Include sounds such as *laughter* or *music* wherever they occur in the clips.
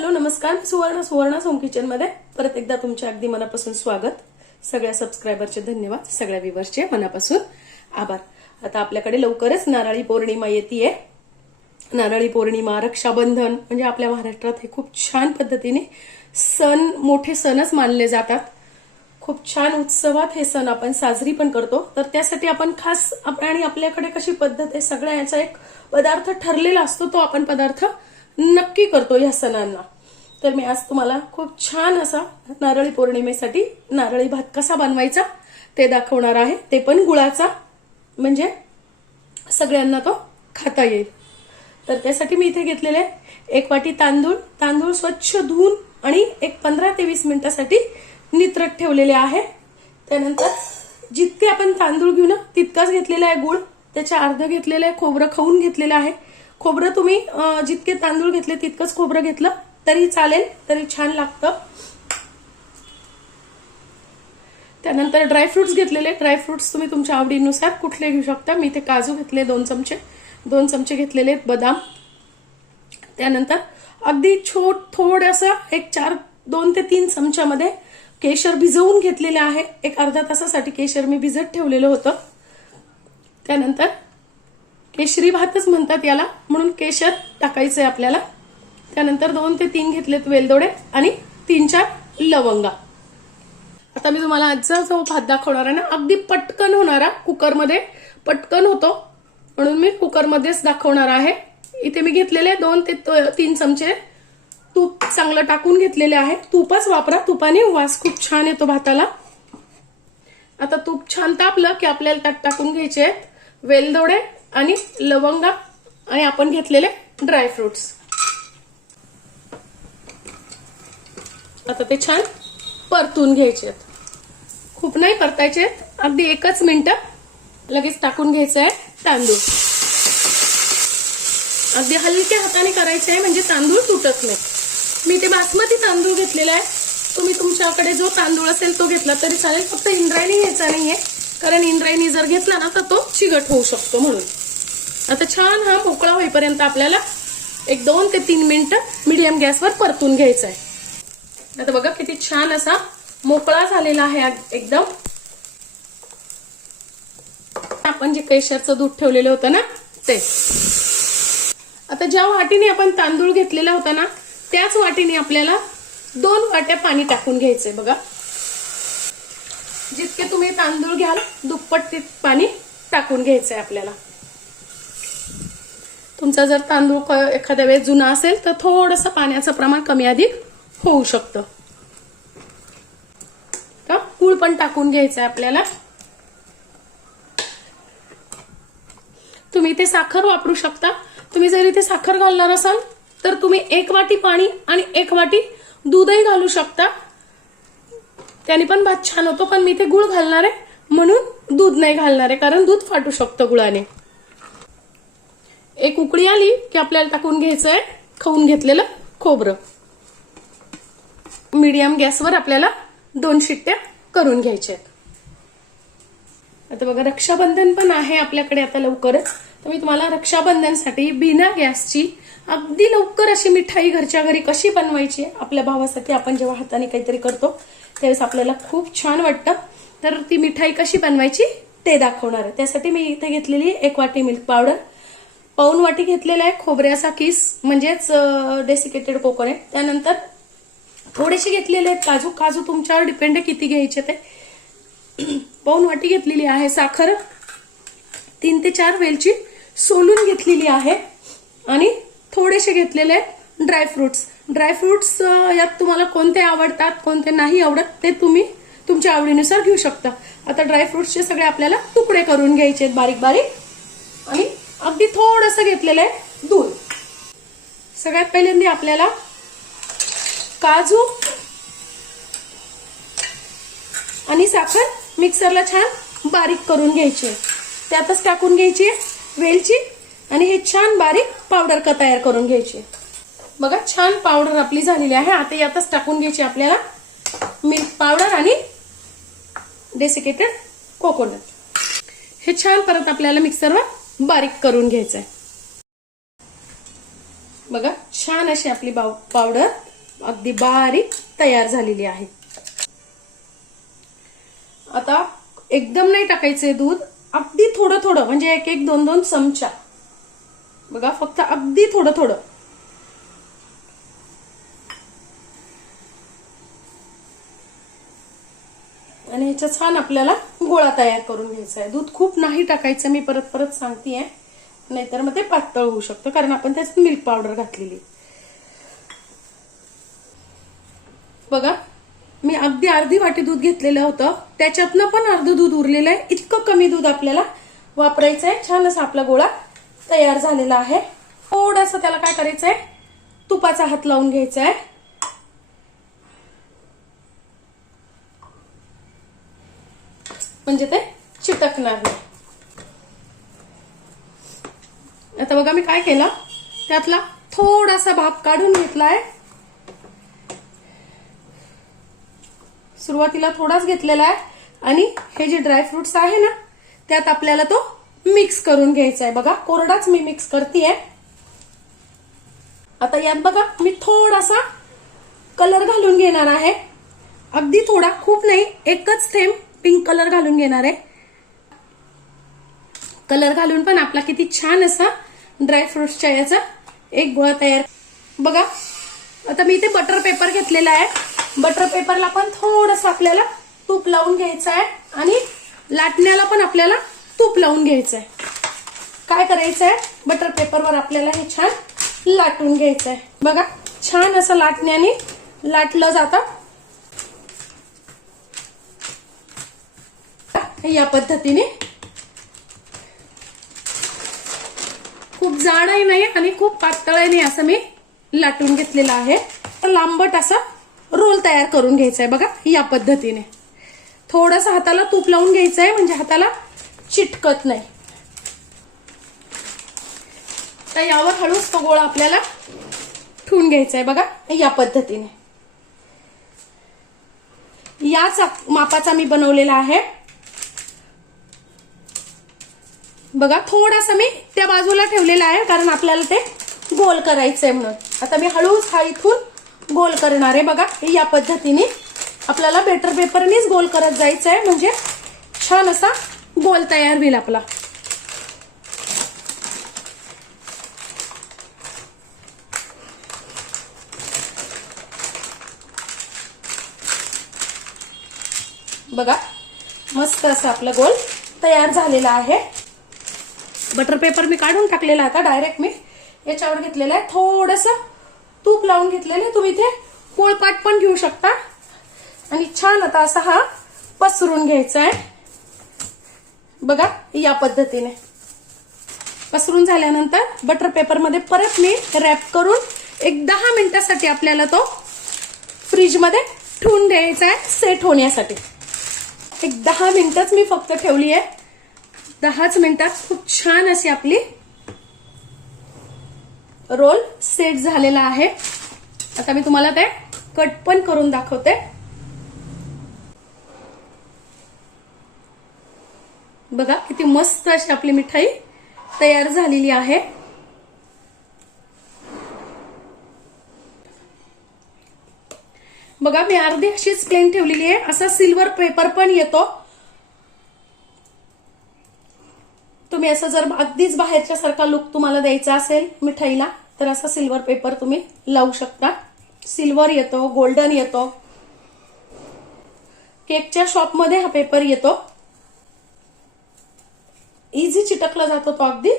Hello नमस्कार. सुवर्ण सुवर्ण होम किचनमध्ये परत एकदा तुमचे अगदी मनापासून स्वागत. सगळ्या सबस्क्रायबरचे धन्यवाद. सगळ्या व्हिवर्सचे मनापासून आभार. आता आपल्याकडे लवकरच नारळी पौर्णिमा येते नारळी पौर्णिमा रक्षाबंधन म्हणजे आपल्या महाराष्ट्रात हे खूप छान पद्धतीने सण मोठे सणच मानले जातात. खूप छान उत्सवात हे सण आपण साजरी पण करतो. तर त्यासाठी आपण खास आणि आपल्याकडे कशी पद्धत आहे सगळ्या याचा एक पदार्थ ठरलेला असतो तो आपण पदार्थ नक्की करतो या सणांना. तर मी आज तुम्हाला खूप छान असा नारळी पौर्णिमेसाठी नारळी भात कसा बनवायचा ते दाखवणार आहे. ते पण गुळाचा म्हणजे सगळ्यांना तो खाता येईल. तर त्यासाठी मी इथे घेतलेले एक वाटी तांदूळ. तांदूळ स्वच्छ धुवून आणि एक पंधरा ते वीस मिनिटासाठी नित्रत ठेवलेले आहे. त्यानंतर जितके आपण तांदूळ घेऊ ना तितकाच घेतलेला आहे गुळ. त्याच्या अर्ध घेतलेलं आहे खोबरं खाऊन घेतलेलं आहे. खोबरं तुम्ही जितके तांदूळ घेतले तितकंच खोबरं घेतलं तरी चालेल तरी छान लागतं. त्यानंतर ड्रायफ्रुट्स घेतलेले. ड्रायफ्रुट्स तुम्ही तुमच्या आवडीनुसार कुठले घेऊ शकता. मी ते काजू घेतले दोन चमचे. दोन चमचे घेतलेले आहेत बदाम. त्यानंतर अगदी छोट थोडंसं एक चार दोन ते तीन चमच्यामध्ये केशर भिजवून घेतलेले आहे. एक अर्धा तासासाठी केशर मी भिजत ठेवलेलं होतं. त्यानंतर केशरी भातच म्हणतात याला. म्हणून केशर टाकायचंय आपल्याला. त्यानंतर दोन ते तीन घेतलेत वेलदोडे आणि तीन चार लवंगा. आता मी तुम्हाला आजचा जो भात दाखवणार आहे ना अगदी पटकन होणारा कुकरमध्ये. पटकन होतो. म्हणून मी कुकरमध्येच दाखवणार आहे. इथे मी घेतलेले दोन ते तीन चमचे तूप चांगलं टाकून घेतलेले आहे. तूपच वापरा. तुपाने वास खूप छान येतो भाताला. आता तूप छान तापलं की आपल्याला त्यात टाकून घ्यायचे आहेत वेलदोडे आणि लवंगा आणि आपण घेतलेले ड्रायफ्रुट्स आता ते छान परतून घ्यायचे आहेत. खूप नाही परतायचे आहेत. अगदी एकच मिनिट लगेच टाकून घ्यायचं आहे तांदूळ. अगदी हलक्या हाताने करायचे आहे म्हणजे तांदूळ तुटत नाही. मी ते बासमती तांदूळ घेतलेला आहे. तुम्ही तुमच्याकडे जो तांदूळ असेल तो घेतला तरी चालेल फक्त इंद्रायणी घ्यायचा नाहीये. कारण इंद्रायणी जर घेतला ना तर तो चिगट होऊ शकतो म्हणून. आता छान हा मोकळा होईपर्यंत आपल्याला एक दोन ते तीन मिनटं मिडियम गॅसवर परतून घ्यायचं आहे आता बघा किती छान असा मोकळा झालेला आहे एकदम. आपण जे केशरचं दूध ठेवलेलं होतं ना ते. आता ज्या वाटीने आपण तांदूळ घेतलेला होता ना त्याच वाटीने आपल्याला दोन वाट्या पाणी टाकून घ्यायचंय बघा. जितके तुम्ही तांदूळ घ्याल दुप्पट ते पाणी टाकून घ्यायचंय आपल्याला. तुमचा जर तांदूळ एखाद्या वेळेस जुना असेल तर थोडस पाण्याचं प्रमाण कमी अधिक होऊ शकतं. का? गुळ पण टाकून घ्यायचंय आपल्याला. तुम्ही इथे साखर वापरू शकता. तुम्ही जर इथे साखर घालणार असाल तर तुम्ही एक वाटी पाणी आणि एक वाटी दूधही घालू शकता. त्याने पण भात छान होतो पण मी इथे गुळ घालणार आहे म्हणून दूध नाही घालणार आहे कारण दूध फाटू शकतं गुळाने. एक उकळी आली की आपल्याला टाकून घ्यायचं आहे खाऊन घेतलेलं खोबरं. मीडियम गॅसवर आपल्याला दोन शिट्ट्या करून घ्यायच्या आहेत. आता बघा रक्षाबंधन पण आहे आपल्याकडे आता लवकरच. तर मी तुम्हाला रक्षाबंधनसाठी बिना गॅसची अगदी लवकर अशी मिठाई घरच्या घरी कशी बनवायची आपल्या भावासाठी आपण जेव्हा हाताने काहीतरी करतो त्यावेळेस आपल्याला खूप छान वाटतं. तर ती मिठाई कशी बनवायची ते दाखवणार आहे. त्यासाठी मी इथे घेतलेली एक वाटी मिल्क पावडर पाऊन वाटी घेतलेला आहे खोबऱ्याचा किस म्हणजेच डेसिकेटेड कोकोनट त्यानंतर थोडेसे घेतलेले आहेत काजू. काजू तुमच्यावर डिपेंड आहे किती घ्यायचे ते. *clears throat* पाऊन वाटी घेतलेली आहे साखर. तीन ते चार वेलची सोलून घेतलेली आहे. आणि थोडेसे घेतलेले आहेत ड्रायफ्रुट्स ड्रायफ्रुट्स यात तुम्हाला कोणते आवडतात कोणते नाही आवडत ते तुम्ही तुमच्या आवडीनुसार घेऊ शकता. आता ड्रायफ्रुट्सचे सगळे आपल्याला तुकडे करून घ्यायचे आहेत बारीक बारीक. आणि अगदी थोडंसं घेतलेलं आहे दूध. सगळ्यात पहिल्यांदा आपल्याला काजू आणि साखर मिक्सरला छान बारीक करून घ्यायची त्यातच टाकून घ्यायची वेलची आणि हे छान बारीक पावडर का तयार करून घ्यायची बघा छान पावडर आपली झालेली आहे. आता यातच टाकून घ्यायची आपल्याला मिल्क पावडर आणि डेसिकेटेड कोकोनट हे छान परत आपल्याला मिक्सरवर बारीक करून घ्यायचं आहे बघा छान अशी आपली पावडर अगदी बारीक तयार झालेली आहे. आता एकदम नाही टाकायचंय दूध अगदी थोडं थोडं म्हणजे एक एक दोन दोन चमचा. बघा फक्त अगदी थोडं थोडं आणि छान आपल्याला गोळा तयार करून घ्यायचा आहे. दूध खूप नाही टाकायचं मी परत परत सांगतेय. नाहीतर मग ते पातळ होऊ शकतं कारण आपण त्याच्यात मिल्क पावडर घातलेली बघा मी अगदी अर्धी वाटी दूध घेतलेलं होतं. त्याच्यातनं पण अर्ध दूध उरलेलं आहे. इतकं कमी दूध आपल्याला वापरायचं आहे. छान असा आपला गोळा तयार झालेला आहे. थोडस त्याला काय करायचं आहे तुपाचा हात लावून घ्यायचा आहे म्हणजे ते चिटकणार नाही. आता बघा मी काय केलं? त्यातला थोडासा भाग काढून घेतलाय. सुरुवातीला थोडाच घेतलेला आहे. आणि हे जे ड्रायफ्रुट्स आहे ना त्यात आपल्याला तो मिक्स करून घ्यायचा आहे. बघा कोरडाच मी मिक्स करते आता यात बघा मी थोडासा कलर घालून घेणार आहे. अगदी थोडा खूप नाही एकच थेंब. पिंक कलर घालून घेणार आहे. कलर घालून पण आपला किती छान असा ड्रायफ्रुट्सच्या याचा एक गोळा तयार. बघा आता मी इथे बटर पेपर घेतलेला आहे. बटर पेपरला पण थोडस आपल्याला तूप लावून घ्यायचं आहे आणि लाटण्याला पण आपल्याला तूप लावून घ्यायचं आहे. काय करायचं आहे? बटर पेपरवर आपल्याला हे छान लाटून घ्यायचं आहे. बघा छान असं लाटण्याने लाटलं जातं. या पद्धतीने. खूप जाडही नाही आणि खूप पातळही नाही असं मी लाटून घेतलेलं आहे. तर लांबट असा रोल तयार करून घ्यायचा आहे बघा या पद्धतीने. थोडस हाताला तूप लावून घ्यायचं आहे म्हणजे हाताला चिटकत नाही. तर यावर हळूच तो गोळा आपल्याला ठेवून घ्यायचा आहे बघा या पद्धतीने. याच मापाचा मी बनवलेला आहे. बघा थोडासा मी त्या बाजूला ठेवलेला आहे कारण आपल्याला ते गोल करायचं आहे म्हणून. आता मी हळूच हा इथून गोल करणार आहे. बघा या पद्धतीने आपल्याला बेटर पेपरनेच गोल करत जायचं आहे म्हणजे छान असा गोल तयार होईल आपला. बघा मस्त असं आपलं गोल तयार झालेला आहे. बटर पेपर मी काढून टाकलेला आता डायरेक्ट मी. याच्यावर घेतलेला आहे. थोडस तूप लावून घेतलेलं आहे. तुम्ही इथे पोळपाट पण घेऊ शकता. आणि छान आता असा हा पसरून घ्यायचा आहे. बघा या पद्धतीने. पसरून झाल्यानंतर बटर पेपरमध्ये परत मी रॅप करून एक दहा मिनिटासाठी आपल्याला तो फ्रीजमध्ये ठेवून द्यायचा आहे. सेट होण्यासाठी. एक दहा मिनिटच मी फक्त ठेवली आहे. दहाच मिनिटात खूप छान अशी आपली रोल सेट झालेला आहे. आता मी तुम्हाला ते कट पण करून दाखवते. बघा किती मस्त अशी आपली मिठाई तयार झालेली आहे. बघा मी अर्धी अशीच प्लेन ठेवलेली आहे. असा सिल्वर पेपर पण येतो. तुम्ही असं जर अगदीच बाहेरच्या सारखा लुक तुम्हाला द्यायचा असेल मिठाईला तर असा सिल्वर पेपर तुम्ही लावू शकता. सिल्वर येतो गोल्डन येतो. केकच्या शॉपमध्ये हा पेपर येतो. इझी चिटकला जातो तो अगदी.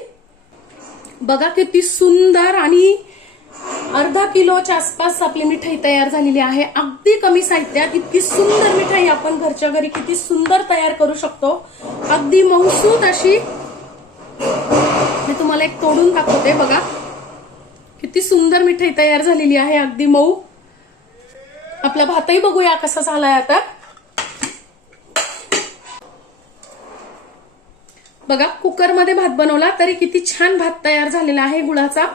बघा किती सुंदर आणि अर्धा किलोच्या आसपास आपली मिठाई तयार झालेली आहे. अगदी कमी साहित्यात इतकी सुंदर मिठाई आपण घरच्या घरी किती सुंदर तयार करू शकतो. अगदी मौसूद अशी मी तुम्हाला एक तोडून दाखवते बघा. किती सुंदर मिठाई तयार झालेली आहे अगदी मऊ. आपला भातही बघूया कसा झालाय आता. बघा कुकरमध्ये भात बनवला तरी किती छान भात तयार झालेला आहे गुळाचा.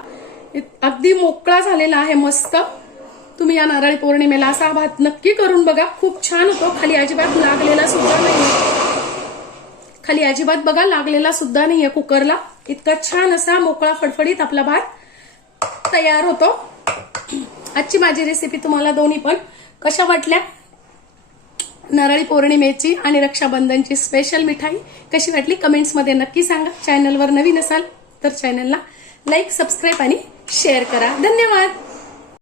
अगदी मोकळा झालेला आहे मस्त. तुम्ही या नारळी पौर्णिमेला असा भात नक्की करून बघा. खूप छान होतो. खाली अजिबात लागलेला सुद्धा नाही खाली अजिबात बघा लागलेला सुद्धा नाहीये कुकरला. इतका छान असा मोकळा फडफडीत आपला भात तयार होतो. आजची माझी रेसिपी तुम्हाला दोन्ही पण कशा वाटल्या? नारळी पौर्णिमेची आणि रक्षाबंधनची स्पेशल मिठाई कशी वाटली? कमेंट्समध्ये नक्की सांगा. चॅनलवर नवीन असाल तर चॅनलला लाईक सबस्क्राईब आणि शेअर करा. धन्यवाद!